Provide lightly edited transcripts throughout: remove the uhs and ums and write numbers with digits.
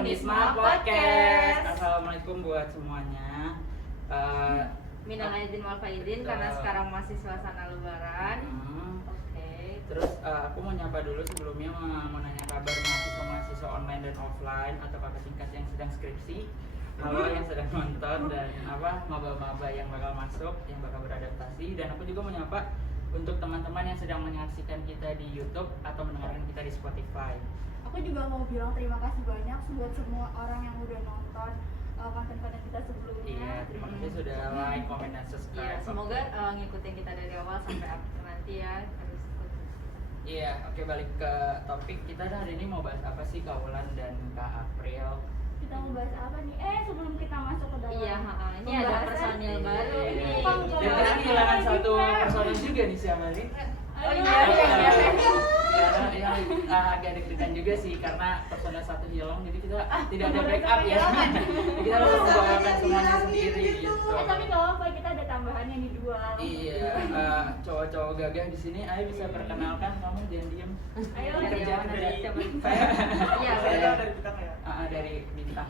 Unisma Podcast. Assalamualaikum buat semuanya. Minal aidin wal faizin karena sekarang masih suasana lebaran. Oke. Terus aku mau nyapa dulu sebelumnya, mau nanya kabar mahasiswa online dan offline atau kakak tingkat yang sedang skripsi. Halo yang sedang nonton dan maba-maba yang bakal masuk, yang bakal beradaptasi. Dan aku juga mau nyapa untuk teman-teman yang sedang menyaksikan kita di YouTube atau mendengarkan kita di Spotify. Aku juga mau bilang terima kasih banyak buat semua orang yang udah nonton konten-konten kita sebelumnya. Iya, terima kasih sudah like, comment, dan subscribe. Iya, semoga ngikutin kita dari awal sampai akhir nanti ya. Harus ikut. Iya, oke, balik ke topik kita hari ini mau bahas apa sih, Kak Wulan dan Kak April? Kita mau bahas apa nih? Sebelum kita masuk ke dalam. Iya, ini ada personil baru ini. Dan kita kehilangan satu personil juga nih, siapa nih? Oh iya. Karena yang agak deg-degan juga sih karena personel satu hilang, jadi kita tidak ada backup ya. Kita harus membawakan semuanya sendiri gitu. Tapi nggak apa-apa, kita ada tambahannya nih dua. Iya, cowok-cowok gagah di sini, ayo bisa perkenalkan, kamu jangan diem. Ayo, kerjaan dari siapa? Iya, Saya dari Bintang ya. Dari Bintang.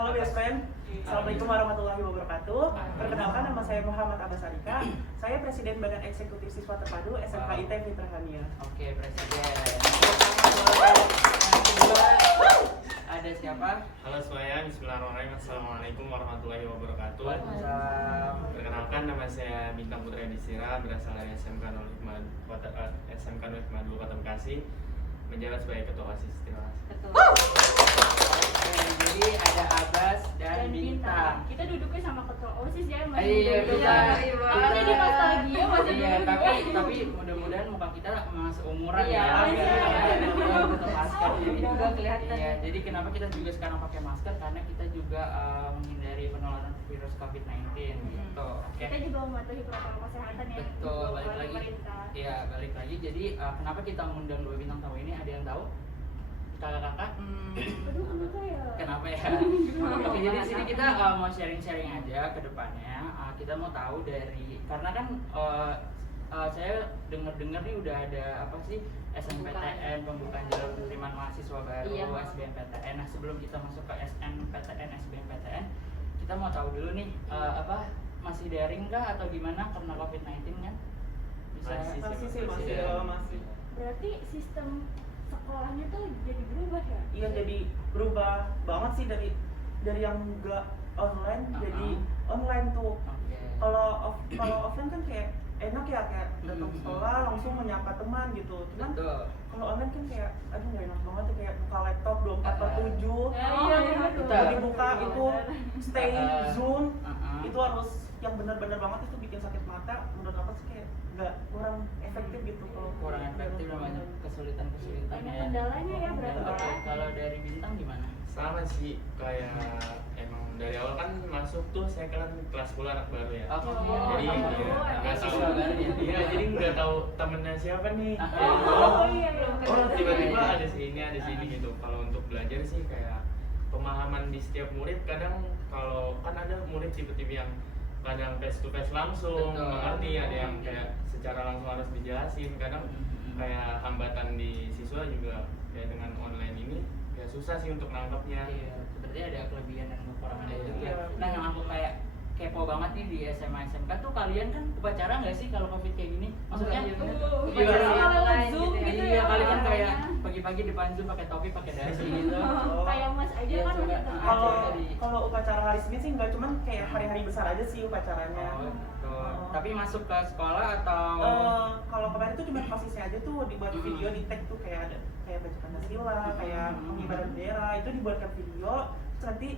Halo best friend. Assalamualaikum warahmatullahi wabarakatuh. Perkenalkan, nama saya Muhammad Abbas Arika. Saya Presiden Badan Eksekutif Siswa Terpadu SMKIT Mitra Hania. Oke, Presiden. Yang kedua ada siapa? Halo semuanya, bismillahirrahmanirrahim. Assalamualaikum warahmatullahi wabarakatuh. Waalaikumsalam. Perkenalkan, nama saya Bintang Putra Yudhistira, berasal dari SMK 052 Kota Bekasi, menjabat sebagai Ketua OSIS. Terima kasih. Jadi ada Abbas dan Bintang. Kita duduknya sama ketua OSIS ya, Mas. Iya, Kita di nostalgia masih iya, duduk. tapi mudah-mudahan muka kita seumuran Iya, ya. iya. Tetap masker. Juga kelihatan. Iya, jadi kenapa kita juga sekarang pakai masker? Karena kita juga menghindari penularan virus COVID-19 gitu. Oke. Kita juga mematuhi protokol kesehatan ya. Betul, balik oleh lagi. pemerintah. Iya, balik lagi. Jadi kenapa kita mengundang dua bintang tamu ini? Ada yang tahu? Kakak-kakak? Aduh, kenapa ya? Kenapa ya? Oke, jadi di sini kita mau sharing-sharing aja ke depannya. Kita mau tahu dari, karena kan saya dengar-dengar nih udah ada apa sih, SNMPTN, pembukaan jalur penerimaan mahasiswa baru, Iya. SBMPTN. Nah, sebelum kita masuk ke SNMPTN, SBMPTN, kita mau tahu dulu nih masih daring kah atau gimana karena COVID-19 kan? Masih. Berarti sistem sekolahnya tuh jadi berubah ya? Iya, jadi berubah banget sih dari yang enggak online jadi online tuh. Oke. Kalau offline kan kayak enak ya, kayak datang sekolah langsung menyapa teman gitu. Cuman Betul. kalau online kan kayak aduh nggak enak banget tuh, kayak buka laptop 24/7. Iya, betul. Jadi buka itu stay zoom Uh-uh. itu harus yang benar-benar banget, itu bikin sakit mata. Menurut aku sih kayak nggak, kurang efektif gitu kalau Kurang efektif dan banyak kesulitan-kesulitan Banyak ya. kendalanya ya berarti. Oke, kalau dari Bintang gimana? Sama sih, kayak emang dari awal kan masuk tuh saya kan kelas 10 anak baru ya. Oh, Jadi iya. nggak tahu. Mahasiswa baru ya? Iya, jadi nggak tahu temennya siapa nih. Oh iya. Oh, tiba-tiba ada sini gitu. Kalau untuk belajar sih kayak pemahaman di setiap murid, kadang kalau kan ada murid tipe-tipe yang kadang face to face langsung Betul. mengerti, ada yang kayak secara langsung harus dijelasin. Kadang kayak hambatan di siswa juga kayak dengan online ini ya susah sih untuk nangkepnya. Iya, berarti ada kelebihan dan kekurangan Iya. juga. Nah, yang aku kayak kepo banget nih di SMA SMK tuh, kalian kan upacara nggak sih kalau COVID kayak gini? Maksudnya Upacara lewat Zoom gitu iya, ya. kalian kan kayak upacaranya. pagi-pagi depan Zoom pakai topi, pakai dasi gitu. Kayak Mas aja Iya, kan coba. udah kalau Jadi- kalau upacara hari Senin sih nggak, cuman kayak hari-hari besar aja sih upacaranya. Oh, gitu. Tapi masuk ke sekolah atau Kalau kemarin tuh cuma posisinya aja tuh dibuat video, di tag tuh kayak ada kayak baca Pancasila, kayak pengibaran bendera, itu dibuatkan video, terus nanti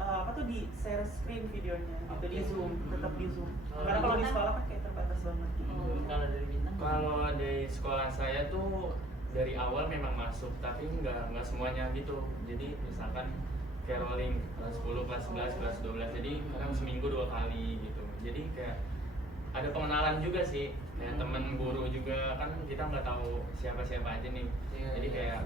apa tuh di share screen videonya gitu di Zoom, tetap di Zoom. Karena kalau di sekolah kan kayak terbatas banget. kalau dari Bintang? Kalau dari sekolah saya tuh dari awal memang masuk, tapi nggak semuanya gitu. Jadi misalkan kayak rolling kelas 10, kelas 11, kelas 12, jadi kadang seminggu 2 kali gitu. Jadi kayak ada pengenalan juga sih, kayak temen guru juga, kan kita nggak tahu siapa-siapa aja nih. Iya, Jadi iya. kayak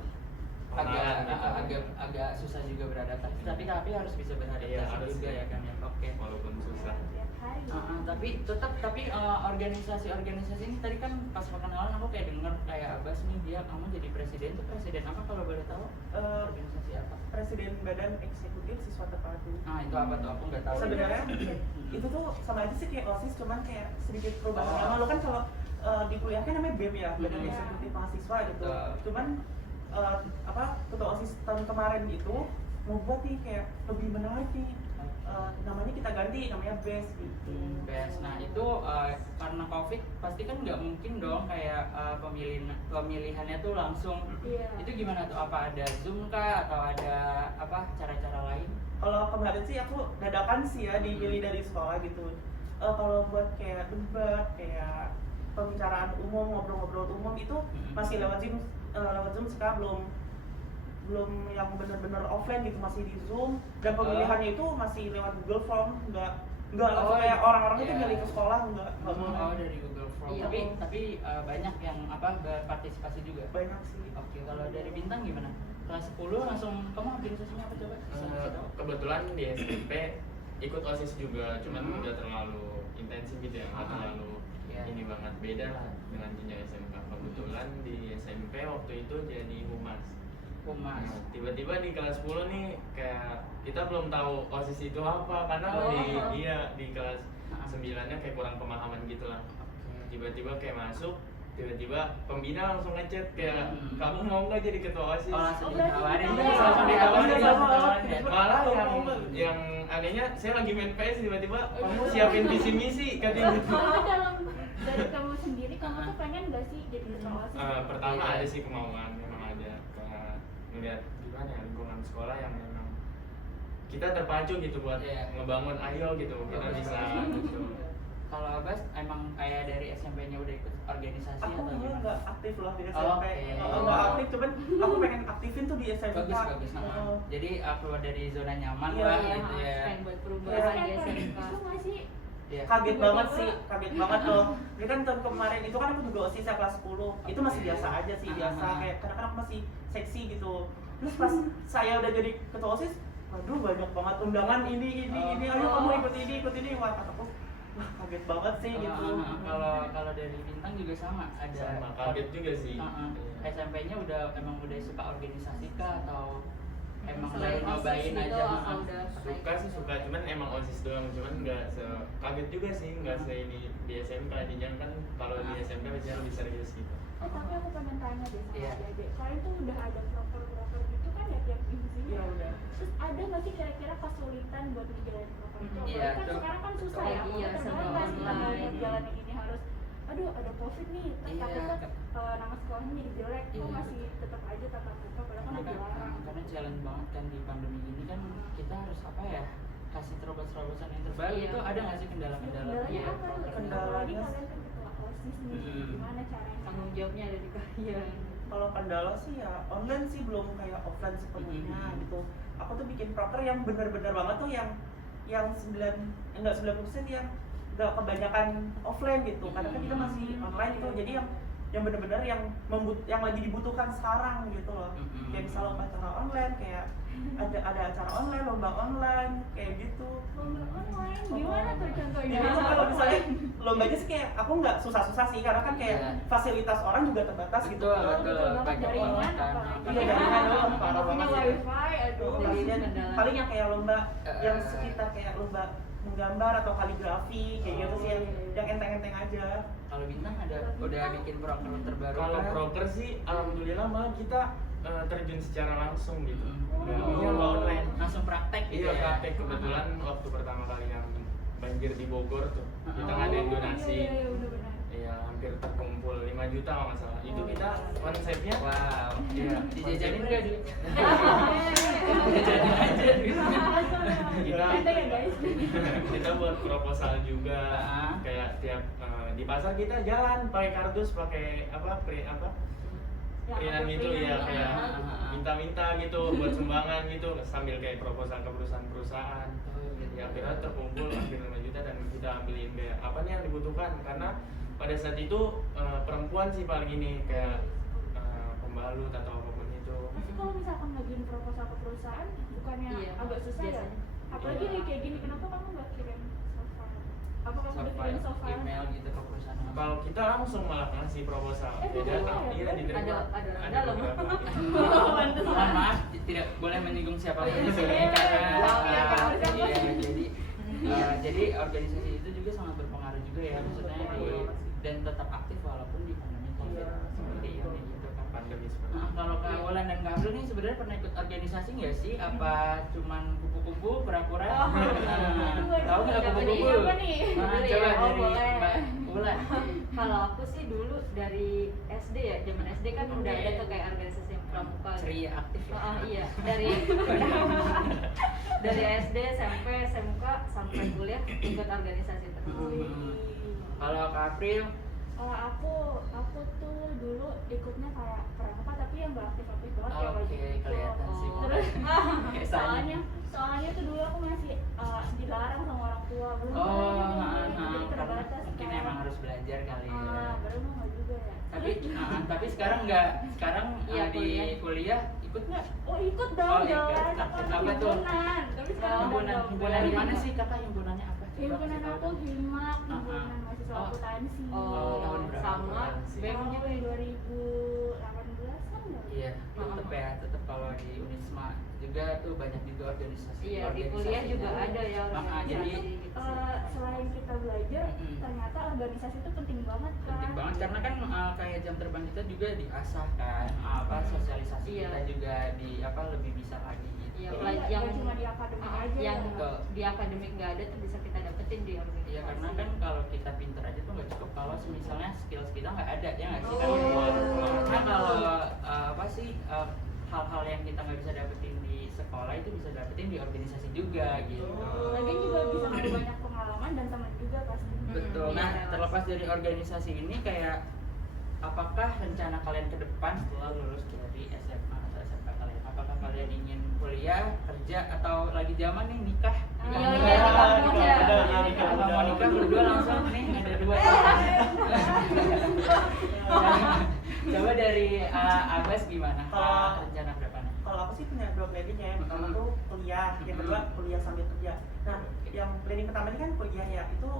pengenalan gitu. agak susah juga beradaptasi, tapi harus bisa beradaptasi Iya, harus juga sih. ya kan ya. Oke. Walaupun susah. Tiap hari. Tapi organisasi ini tadi kan pas perkenalan aku kayak denger kayak Abbas nih, dia kamu jadi presiden, tuh presiden apa kalau boleh tahu? Organisasi apa? Presiden Badan Eksekutif Siswa Terpadu. Nah itu apa tuh? Aku nggak tahu. Sebenarnya itu tuh sama aja sih kayak OSIS, cuman kayak sedikit perubahan Oh. nama. Lo kan kalau di kuliah kan namanya BEM ya, Badan Hmm. Eksekutif Mahasiswa gitu. Betul. Cuman ketua OSIS tahun kemarin itu mau buat nih kayak lebih menarik nih. Namanya kita ganti, namanya BES gitu. Best. Nah itu karena COVID pasti kan nggak mungkin dong kayak pemilihannya tuh langsung. Iya. Itu gimana tuh? Apa ada Zoom kah atau ada apa cara-cara lain? Kalau kemarin sih aku dadakan sih ya dipilih dari sekolah gitu. Kalau buat kayak debat, kayak pembicaraan umum, ngobrol-ngobrol umum itu masih lewat Zoom sekarang belum yang benar-benar offline gitu, masih di Zoom, dan pemilihannya itu masih lewat Google Form, nggak langsung kayak orang-orang itu iya. milih ke sekolah, nggak boleh. Oh dari Google Form. Iya. Tapi banyak yang apa berpartisipasi juga. Banyak sih. Oke, kalau dari Bintang gimana? Kelas 10 langsung kamu organisasinya apa coba? Bisa kasih tahu? Kebetulan di SMP ikut OSIS juga, cuman Hmm. nggak terlalu intensif gitu ya, nggak Ah. terlalu Iya. ini banget, beda lah dengan jenjang SMK. Kebetulan di SMP waktu itu jadi humas. Humas. Nah, tiba-tiba di kelas 10 nih kayak kita belum tahu OSIS itu apa karena Oh. di kelas 9-nya kayak kurang pemahaman gitu lah. Tiba-tiba kayak masuk, tiba-tiba pembina langsung ngechat kayak kamu mau nggak jadi ketua OSIS? Oh langsung Oh, berarti ditawarin, kita langsung ya. ditawarin, Iya, langsung sama. ditawarin ya. Malah Oh, yang anehnya saya lagi main PS tiba-tiba kamu siapin visi misi katanya gitu. Kalau dalam dari kamu sendiri, kamu tuh pengen gak sih jadi ketua OSIS? Pertama Iya. ada sih kemauan, memang ada kayak ngeliat gimana ya lingkungan sekolah yang memang kita terpacu gitu buat Iya. ngebangun, ayo gitu kita Bagus, bisa bagus. gitu. Kalau Abbas emang kayak dari SMP-nya udah ikut organisasi Aku atau malah gimana? nggak aktif loh di Oh, SMP. oke. Nggak aktif, cuman aku pengen aktifin tuh di SMP. Bagus bagus. Oh. Jadi keluar dari zona nyaman Iya, lah Iya, gitu ya. pengen buat Terus perubahan di kayak SMK. itu nggak sih? Iya. Kaget banget sih, kaget banget loh. Ini kan tahun kemarin itu kan aku juga OSIS ya kelas 10. Itu masih Oke. biasa aja sih, biasa Ah. kayak kadang-kadang aku masih seksi gitu. Terus pas saya udah jadi ketua OSIS, waduh banyak banget undangan ini, ayo kamu ikut ini. Wah, kataku, wah kaget banget sih gitu. Kalau dari Bintang juga sama ada. Sama kaget juga sih. Iya. SMP-nya emang udah suka organisasi kah atau emang Selain baru nyobain OSIS gitu, aja? apa udah Suka sih suka, cuman emang OSIS doang, cuman nggak kaget juga sih, nggak ini di SMK jenjang kan kalau di SMK biasanya lebih serius gitu. Tapi aku pengen tanya deh sama Iya. adik-adik. Kalian tuh udah ada proker gitu kan ya tiap divisi? Iya, udah. Terus ada nggak sih kira-kira kesulitan buat ngejalanin proker itu? Iya, Apalagi kan tuh. sekarang kan susah ya. Iya, Kalau serba terbatas kita mau online. ngejalanin ini harus, aduh ada covid nih, terus Iya, takutnya ke- nama sekolahnya jadi jelek, kok Iya, masih tetap aja tatap muka padahal kan udah dilarang. karena challenge banget kan di pandemi ini kan kita harus apa ya, kasih terobosan yang terbaru. Iya. Itu ada nggak sih kendala-kendala? Kendalanya Iya, apa? kendalanya- Apalagi kalian kan ketua OSIS nih, Hmm. gimana caranya? Tanggung jawabnya ada di kalian. Kalau kendala sih ya online sih belum kayak offline sepenuhnya Mhm. gitu. Aku tuh bikin proker yang bener-bener banget tuh yang 9% yang nggak kebanyakan offline gitu. Karena kan kita masih online tuh. Jadi yang bener-bener yang lagi dibutuhkan sekarang gitu loh. Mhm. Kayak misalnya acara online, kayak ada acara online, lomba online, kayak gitu. Lomba online, gimana tuh contohnya? Jadi tuh kalau misalnya lombanya sih kayak aku nggak susah-susah sih, karena kan kayak Iya. fasilitas orang juga terbatas gitu. Betul, Oh, betul. banget Banyak jaringan banget kan. apalagi. Iya, jaringan doang, parah Punya banget sih. wifi, aduh. Jadi dan kendala. paling yang kayak lomba yang Eh. sekitar kayak lomba menggambar atau kaligrafi kayak gitu sih yang enteng-enteng aja. Kalau Bintang udah bikin proker terbaru Kalau kah? proker sih alhamdulillah malah kita terjun secara langsung gitu. Hmm. Nggak nggak online. Langsung praktek gitu Iya ya? praktek, kebetulan waktu pertama kali yang banjir di Bogor tuh kita ngadain donasi. Iya, udah benar. Iya hampir terkumpul 5 juta kalau nggak salah. Itu kita konsepnya Wow. Iya, Dijajanin nggak duit? kita Enteng ya guys. kita buat proposal juga Ah. kayak tiap di pasar kita jalan pakai kardus, pakai printan gitu ya, kayak minta-minta gitu buat sumbangan gitu sambil kayak proposal ke perusahaan-perusahaan. Ya akhirnya terkumpul hampir 5 juta dan kita ambilin kayak apa nih yang dibutuhkan, karena pada saat itu perempuan sih paling ini kayak pembalut atau apapun itu. Tapi kalau misalkan ngajuin proposal ke perusahaan, bukannya Iya, agak susah ya? biasanya. Apalagi nih kayak gini, kenapa kamu nggak kirim software? Apakah soft udah file, kirim soft file? email gitu ke perusahaan? Kalau kita langsung malah ngasih proposal. beda ya? Iya diterima. Ada orang Ada dalam. beberapa. Pantes. Mohon maaf, tidak boleh menyinggung siapapun di sini Iya, karena iya, jadi organisasi itu juga sangat berpengaruh juga ya, maksudnya dan tetap aktif walaupun di pandemi COVID seperti ini gitu kan. Pandemi seperti Nah, kalau Kak Wulan dan Kak April nih sebenarnya pernah ikut organisasi nggak sih? Apa cuman kupu-kupu, pura-pura? Oh, Tahu nggak Siapa nih? kupu-kupu? Siapa nih? Nah, Dulu coba ya? Oh, dari boleh. Mbak Wulan. Kalau aku sih dulu dari SD ya, zaman SD kan udah ada tuh kayak organisasi yang pramuka. gitu. Ceria aktif ya. Iya, dari SD, SMP, SMK sampai kuliah ikut organisasi terus. Kalau Kak April, Kalau aku tuh dulu ikutnya kayak pramuka tapi yang gak aktif-aktif banget ya oke, waktu itu. kelihatan sih. Terus Kayak soalnya tuh dulu aku masih dilarang sama orang tua belum jadi terbatas. mungkin kan. emang harus belajar kali ya. Baru mau nggak juga ya. Tapi sekarang nggak, sekarang Iya, di kuliah ikut nggak? Oh ikut dong Oh, ikut. jelas. Aktif Aku apa tuh? himpunan. Tapi sekarang udah Himpunan di mana sih kakak, himpunannya apa? Coba Himpunan kasih aku tahu. Himak, Ah, ah. himpunan mahasiswa Oh. akuntansi. tahun berapa? Sama BEM Tahun juga. 2018 kan ya? Iya, tetep ya, tetep kalau di Unisma juga tuh banyak juga organisasi. Iya, di kuliah juga ada ya Jadi organisasi gitu sih. Selain kita belajar, ternyata organisasi itu penting banget kan. penting banget karena kan kayak jam terbang kita juga diasah kan, sosialisasi Iya. kita juga lebih bisa lagi gitu. Iya, Iya, yang nggak cuma di akademik aja yang ya. di akademik nggak ada tuh bisa kita dapetin di organisasi. Iya, karena kan kalau kita pinter aja tuh nggak cukup kalau misalnya skills kita nggak ada, ya nggak sih? Oh. Karena kalau hal-hal yang kita nggak bisa dapetin di sekolah itu bisa dapetin di organisasi juga gitu. Lagian juga bisa ada banyak pengalaman dan teman juga pasti. Betul. Iya, Nah, relasi. terlepas dari organisasi ini, kayak apakah rencana kalian ke depan setelah lulus dari SMA atau SMK kalian? Apakah kalian ingin kuliah, kerja, atau lagi zaman nih nikah? Iya, Nikah. iya, nikah muda. Kalau mau nikah berdua langsung nih ada dua. Coba dari Abbas gimana? Rencana ke depannya? Kalau aku sih punya dua planning ya. Yang pertama tuh kuliah, yang kedua kuliah sambil kerja. Nah, yang planning pertama ini kan kuliah ya. Itu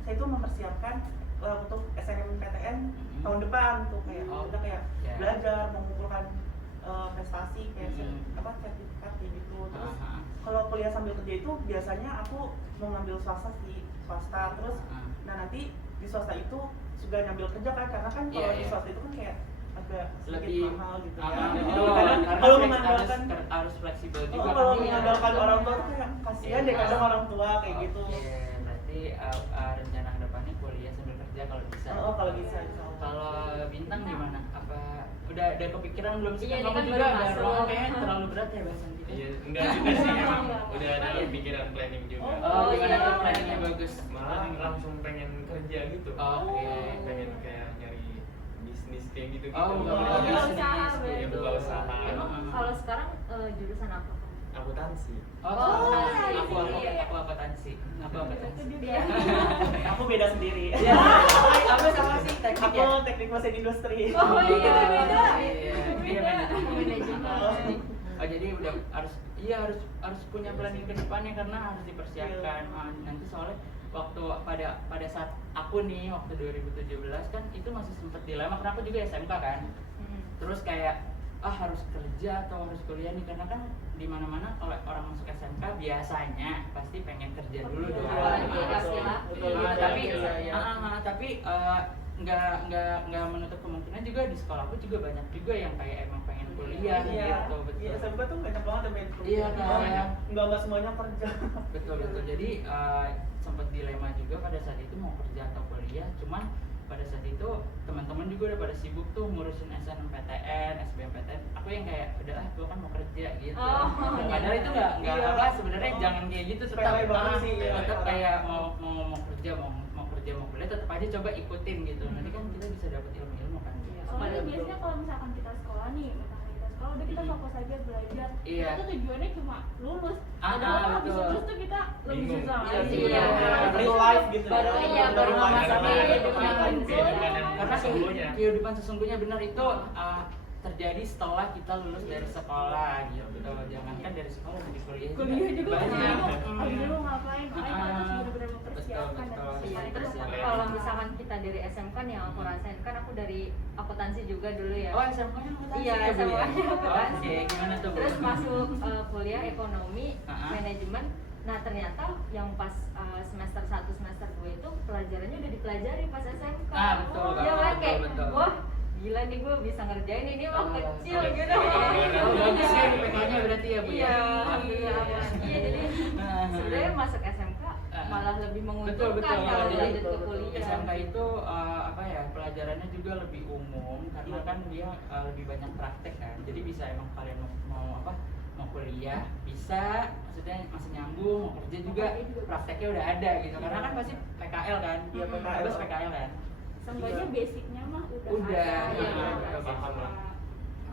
saya tuh mempersiapkan untuk SNMPTN tahun depan tuh kayak udah kayak Ya. belajar mengumpulkan prestasi kayak sertifikat kayak gitu. Terus kalau kuliah sambil kerja itu biasanya aku mau ngambil swasta. Terus nah nanti di swasta itu juga nyambil kerja kan, karena kan kalau di swasta itu kan kayak agak sedikit Lebih mahal gitu ya. betul. Karena Karena kalau harus mengandalkan fleksibel Oh, juga. kalau kan. mengandalkan orang tua tuh kayak kasihan deh kadang orang tua kayak gitu. Oke, berarti rencana kedepannya kuliah sambil kerja kalau bisa. Oh, kalau bisa, insya Allah. Kalau Bintang gimana? Apa udah ada kepikiran belum sih? Iya, ini Kamu kan juga baru baru masuk. kayaknya terlalu berat ya bahasan kita. Iya, enggak juga sih emang udah ada pikiran planning juga. Oh, gimana iya. tuh planningnya bagus? Malah langsung pengen kerja gitu. Oke. Pengen kayak nyari bisnis kayak gitu gitu. Oh, buka bisnis usaha, gitu. Ya, buka usaha. Emang kalau sekarang jurusan apa? Akuntansi. Oh, iya. aku akuntansi. Aku akuntansi. Iya. Aku beda sendiri. Iya. Apa sama sih teknik Aku ya? teknik mesin industri. Oh, iya, beda. Iya, Manajemen. Oh, jadi udah harus punya planning ke depannya karena harus dipersiapkan. Nanti soalnya waktu pada saat aku nih waktu 2017 kan itu masih sempet dilema karena aku juga SMK kan. Terus kayak harus kerja atau harus kuliah nih, karena kan di mana-mana kalau orang masuk SMK biasanya pasti pengen kerja dulu dong. Iya, pastilah. Tapi nggak menutup kemungkinan juga di sekolahku juga banyak juga yang kayak emang pengen kuliah gitu. Betul. Iya, SMK tuh banyak banget yang main Iya, kan. Enggak semuanya kerja. Betul. Jadi sempat dilema juga pada saat itu mau kerja atau kuliah. Cuman pada saat itu teman-teman juga udah pada sibuk tuh ngurusin SNMPTN, SBMPTN. Aku yang kayak udah gue kan mau kerja gitu. Padahal itu nggak Iya. sebenarnya jangan kayak gitu, tetap Sepele banget sih, ya. tetap kayak mau kerja mau kuliah tetap aja coba ikutin gitu. Nanti kan kita bisa dapet ilmu kan. Soalnya biasanya kalau misalkan kita sekolah nih, udah kita fokus aja belajar. Iya. Kita tuh tujuannya cuma lulus. Ah, Padahal ah, habis betul. lulus tuh kita lebih Bingung. susah Iya, lagi. iya. Real life gitu. Baru iya, baru Real life. memasuki Kehidupan kehidupan yang Karena sesungguhnya. kehidupan sesungguhnya benar itu terjadi setelah kita lulus dari sekolah gitu. Jangankan dari sekolah, dari kuliah Kuliah juga banyak. bingung. Abis dulu ngapain? Makanya kita harus benar-benar mempersiapkan dan Betul. mempersiapkan. Terus persiapan. kalau misalkan kita dari SMK nih yang aku rasain, kan aku dari akuntansi juga dulu ya. Oh, SMK-nya akuntansi Iya, ya, Bu, ya? SMK-nya akuntansi. Oke, gimana tuh, Bu? Terus masuk kuliah ekonomi, Ah. manajemen. Nah ternyata yang pas semester 1, semester 2 itu pelajarannya udah dipelajari pas SMK. Betul, Iya kan, betul, kayak betul. wah gila nih gue bisa ngerjain ini mah kecil oke. gitu. Oh, bagus ya IPK-nya berarti ya, Bu, ya? Iya, alhamdulillah. Iya, jadi sebenarnya masuk SMK malah lebih Betul, menguntungkan betul. kalau Kalau lanjut ke di kuliah. SMK itu apa ya, pelajarannya juga lebih umum karena kan dia lebih banyak praktek kan. Jadi bisa emang kalian mau kuliah bisa, maksudnya masih nyambung, mau kerja juga prakteknya udah ada gitu. Karena kan pasti PKL kan, Iya, PKL. Habis PKL kan. Seenggaknya basicnya mah udah Udah, ada. iya, Udah udah paham lah.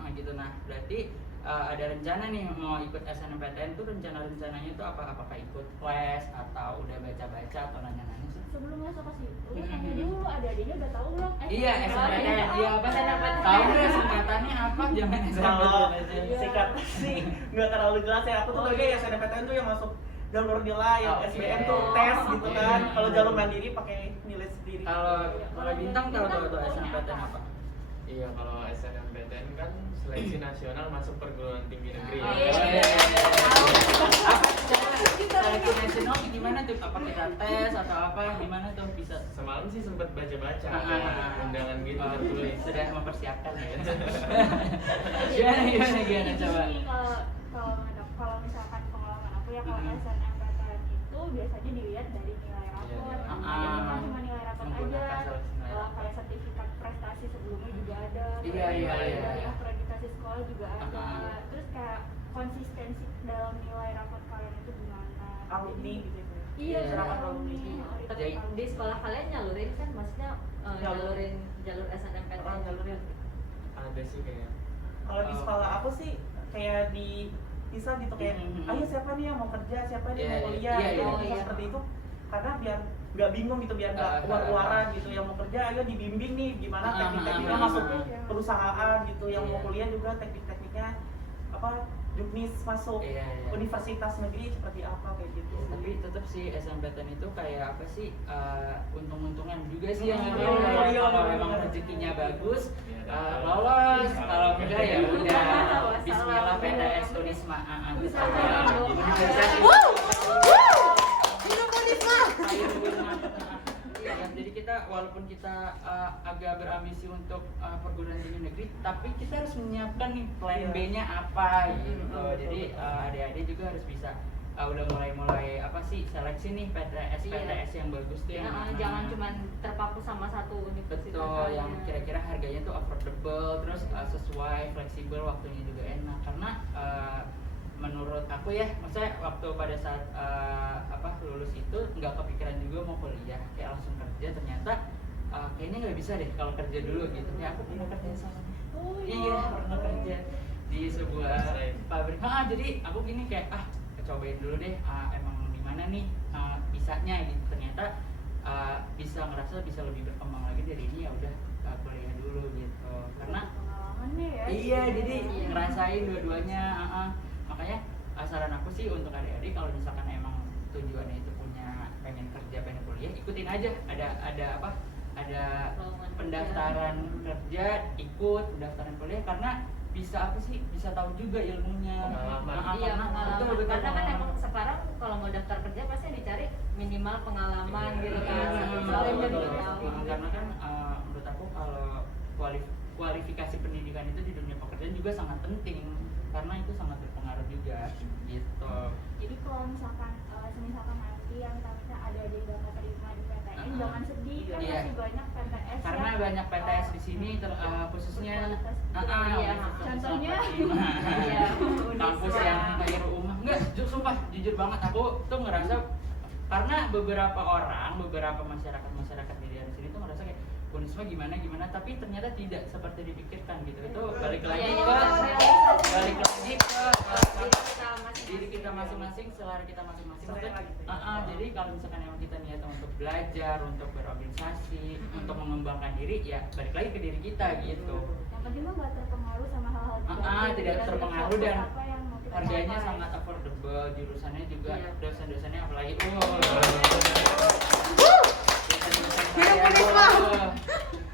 Gitu. Nah, berarti ada rencana nih mau ikut SNMPTN tuh rencananya itu apakah ikut les atau udah baca-baca atau nanya-nanya sih? Sebelum masuk ke situ, tanya dulu adik-adiknya udah tahu belum? Iya, SNMPTN. Iya, apa sih? SNMPTN. Tahu nggak singkatannya apa? Jangan Kalau SNMPTN. singkat sih nggak terlalu jelas ya. Aku tuh Oh, taunya iya. ya SNMPTN tuh yang masuk jalur nilai, yang Oke. SBM tuh tes gitu kan. Oke. Kalau jalur mandiri pakai nilai sendiri. Kalau Bintang tahu tuh SNMPTN apa? Iya, kalau SNMPTN kan seleksi nasional masuk perguruan tinggi negeri. Oh, Iya. iya. Apa seleksi nasional gimana tuh? Apa kita tes atau apa? Gimana tuh bisa? Semalam sih sempat baca-baca Ah. undangan gitu Oh, tertulis. sudah mempersiapkan ya. Gimana coba? Jadi kalau misalkan pengalaman aku ya kalau Hmm. SNMPTN itu biasanya dilihat dari nilai rapor. Iya. Jadi bukan cuma nilai rapor Menggunakan aja, seleksi nilai rapor. kayak sertifikat prestasi sebelumnya juga ada. Iya, iya, iya. Dari akreditasi sekolah juga ada. Ah. Terus kayak konsistensi dalam nilai rapor kalian itu gimana? Alumni gitu ya. Iya, Iya. serapan alumni. Tapi di sekolah kalian nyalurin kan, maksudnya nyalurin jalur SNMPTN. Oh, jalurnya. Ada sih kayak. Kalau di sekolah aku sih kayak di bisa gitu kayak, Mhm. ayo siapa nih yang mau kerja, siapa nih yang Iya, mau kuliah, iya, gitu. iya. Bisa seperti itu. Karena biar nggak bingung gitu, biar nggak uar-uaran gitu. Yang mau kerja, ayo dibimbing nih gimana teknik-tekniknya masuk perusahaan gitu. Yang mau Iya. kuliah juga teknik-tekniknya apa, juknis masuk Iya, iya. universitas negeri seperti apa kayak gitu. Tapi tetap sih SNMPTN itu kayak apa sih, untung-untungan juga sih yang Hmm, ada. iya, iya, Kalau iya, memang benar. rezekinya bagus, Iya, lolos. iya. Kalau enggak ya udah. Wassalam. Bismillah PTS Unisma. Wassalam. Iya, jadi kita walaupun kita agak berambisi untuk perguruan tinggi negeri, tapi kita harus menyiapkan nih plan Iya. B-nya apa gitu. Betul, Jadi betul. adik-adik juga harus bisa udah mulai apa sih seleksi nih PTS yang bagus tuh yang mana. Jangan cuma terpaku sama satu universitas. Betul, aja. yang kira-kira harganya tuh affordable, terus sesuai, fleksibel, waktunya juga enak. Karena menurut aku ya, maksudnya waktu pada saat lulus itu nggak kepikiran juga mau kuliah, kayak langsung kerja. Ternyata kayaknya nggak bisa deh kalau kerja dulu gitu. Ya aku pernah kerja sama. Iya, pernah kerja di sebuah pabrik. Jadi aku gini kayak cobain dulu deh, emang di mana nih bisanya gitu. Ternyata bisa ngerasa bisa lebih berkembang lagi dari ini, ya udah kuliah dulu gitu. Karena pengalamannya ya. iya, jadi ngerasain dua-duanya. Makanya saran aku sih untuk adik-adik, kalau misalkan emang tujuannya itu punya pengen kerja, pengen kuliah, ikutin aja. Ada Lowongan pendaftaran kerja, ikut pendaftaran kuliah, karena bisa tahu juga ilmunya. Pengalaman. Iya, pengalaman. Betul, Karena kan pengalaman. emang sekarang kalau mau daftar kerja pasti yang dicari minimal pengalaman Iya. gitu kan. Iya, Soalnya betul, jadi betul. tahu. Karena kan menurut aku kalau kualifikasi pendidikan itu di dunia pekerjaan juga sangat penting, karena itu sangat berpengaruh juga gitu. Jadi kalau misalkan nanti yang misalnya ada adik yang gak terima di PTN, jangan sedih kan Iya. masih banyak PTS Karena yang, banyak PTS di sini khususnya Iya, contohnya Iya, kampus Unisma. yang kayak rumah. Enggak, sumpah jujur banget aku tuh ngerasa, karena beberapa masyarakat di daerah sini tuh ngerasa kayak Unisma gimana, tapi ternyata tidak seperti dipikirkan gitu. Itu balik lagi Iya, ke diri kita masing-masing, selera kita masing-masing. Jadi kalau misalkan emang kita niat untuk belajar, untuk berorganisasi, untuk mengembangkan diri, ya balik lagi ke diri kita gitu. yang penting mah gak terpengaruh sama hal-hal Tidak terpengaruh dan apa yang mau kita harganya capai. sangat affordable, jurusannya juga, Iya. dosen-dosennya apalagi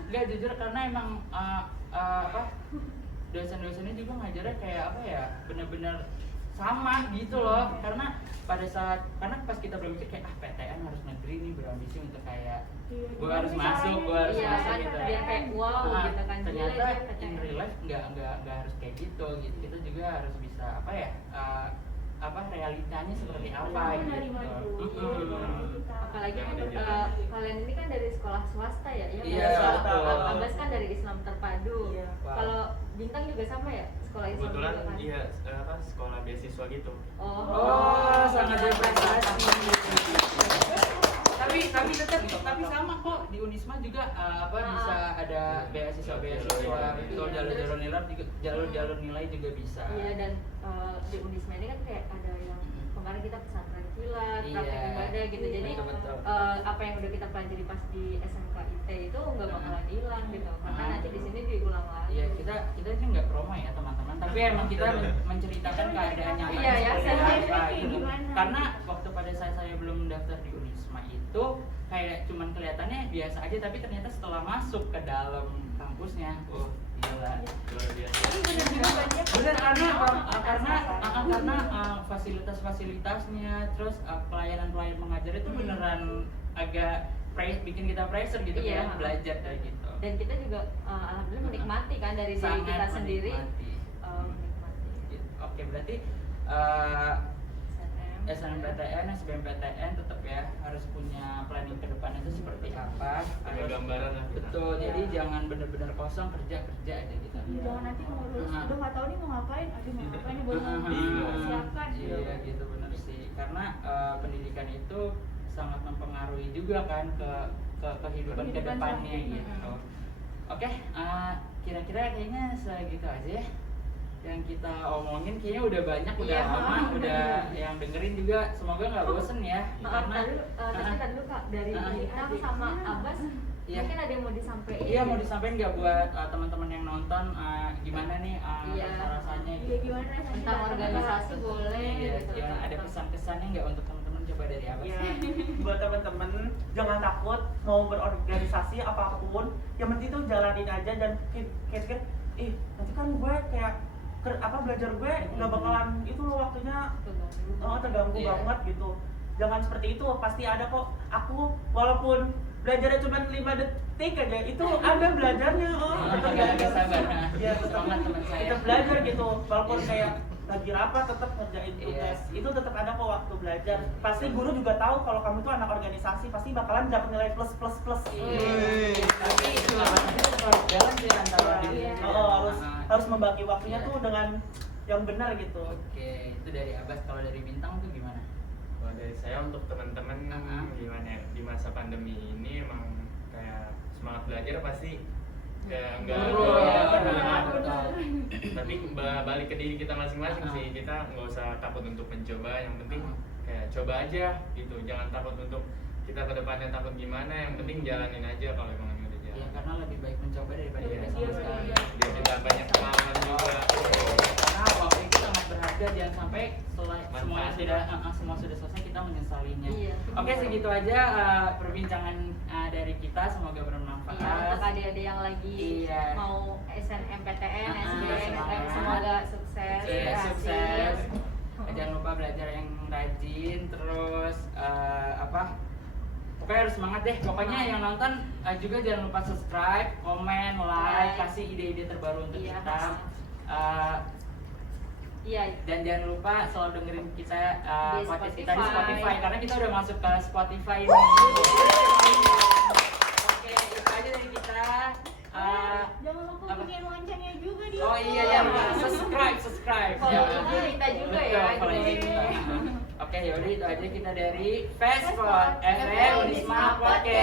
Enggak, jujur karena emang dosen-dosennya juga ngajarnya kayak apa ya, bener-bener sama gitu loh. Karena karena pas kita berpikir kayak PTN harus negeri nih, berambisi untuk kayak gue harus masuk iya, masuk kan, gitu. biar kayak wow gitu kan. Ternyata Gila, dia in real life nggak harus kayak gitu. Kita juga harus bisa realitanya seperti apa gitu. Apalagi kan kalian ini kan dari sekolah swasta ya, Iya, sekolah Abbas kan dari Islam Terpadu. Iya. Wow. Kalau Bintang juga sama ya, sekolah Islam Kebetulan juga kan? iya sekolah beasiswa gitu. Oh, sangat berprestasi. tapi sama kok di Unisma juga bisa ada beasiswa betul, jalur nilai juga bisa. Iya, dan di Unisma ini kan kayak ada yang kemarin kita pesantren kilat, Iya. praktek ibadah gitu. Jadi Betul. apa yang udah kita pelajari pas di SMK IT itu nggak bakalan hilang gitu, karena nanti di sini diulang lagi. Iya, kita ini nggak promo ya teman-teman, tapi emang kita menceritakan keadaan nyata Iya, ya, seperti saya apa kayak gitu. gimana. Karena waktu pada saat saya belum daftar di Unisma itu kayak cuman kelihatannya biasa aja, tapi ternyata setelah masuk ke dalam kampusnya, gila. Luar biasa. Bener, karena fasilitas-fasilitasnya, terus pelayanan mengajar itu beneran agak bikin kita pressure gitu Iya. kan, belajar kayak gitu. Dan kita juga alhamdulillah menikmati kan dari diri Sangat kita sendiri. menikmati. Menikmati. Oke, berarti SNM. SNMPTN, SBMPTN tetap ya harus punya planning ke depan itu seperti apa. Ada gambaran lah kita. Betul, jadi jangan bener-bener kosong kerja aja gitu. Jangan nanti ngurus, udah nggak tahu nih mau ngapain, nih buat Bingung. persiapkan. Iya gitu, bener sih. Karena pendidikan itu sangat mempengaruhi juga kan ke kehidupan ke Kehidupan depannya sehari-hari. gitu. Oke, kira-kira kayaknya segitu aja ya yang kita omongin. Kayaknya udah banyak, udah Iya. lama, udah yang dengerin juga semoga nggak bosen ya. Maaf, tadi dulu Kak, dari Bintang sama Abbas Iya. mungkin ada yang mau disampaikan. Iya, mau disampaikan nggak buat teman-teman yang nonton gimana nih Iya. rasanya Iya, gimana rasanya Tentang datang organisasi ke- boleh Iya, gitu. gimana, ada pesan-pesannya nggak untuk teman-teman, coba dari apa Ya, sih? buat teman-teman jangan takut mau berorganisasi apapun, yang penting tuh jalanin aja dan pikir nanti kan gue kayak belajar gue nggak bakalan itu loh waktunya terganggu Iya. banget gitu. Jangan seperti itu, pasti ada kok. Aku walaupun belajarnya cuma 5 detik aja, itu ada belajarnya. Agak sabar. Ya, Semangat teman saya. tetap belajar gitu, walaupun kayak lagi rapat tetap ngerjain tugas. Iya. Itu tetap ada kok waktu belajar. Pasti guru juga tahu kalau kamu tuh anak organisasi, pasti bakalan dapat nilai plus. Iya. Tapi harus jalan sih antara Iya. Harus membagi waktunya Iya. tuh dengan yang benar gitu. Oke, itu dari Abbas. Kalau dari Bintang tuh gimana? Kalau dari saya untuk teman-teman gimana ya, di masa pandemi ini emang kayak semangat belajar pasti kayak enggak tapi balik ke diri kita masing-masing sih. Kita nggak usah takut untuk mencoba, yang penting kayak coba aja gitu. Jangan takut untuk kita ke depannya takut gimana, yang penting jalanin aja kalau emang udah jalan. Ya, karena lebih baik mencoba daripada Iya, tidak sama sekali. biar kita banyak pengalaman juga. Karena waktu itu sangat berharga, jangan sampai setelah semua sudah selesai kita menyesalinya. Iya. Oke, segitu aja perbincangan dari kita, semoga bermanfaat. Iya, untuk adik-adik yang lagi Iya. mau SNMPTN, semangat. semoga sukses. Iya, berhasil. sukses. Jangan lupa belajar yang rajin, terus pokoknya harus semangat deh. Pokoknya yang nonton juga jangan lupa subscribe, komen, like, kasih ide-ide terbaru untuk Iya. kita. Iya. Dan jangan lupa selalu dengerin kita Di podcast kita di Spotify. Spotify, karena kita udah masuk ke Spotify nih. Oke, itu aja dari kita. Jangan lupa Apa? bikin loncengnya juga di Oh iya, jangan lupa subscribe. Follow Ya. juga kita juga ya. Betul, follow Jadi. kita. Oke, yaudah itu aja kita dari Fastpod FM Unisma Podcast.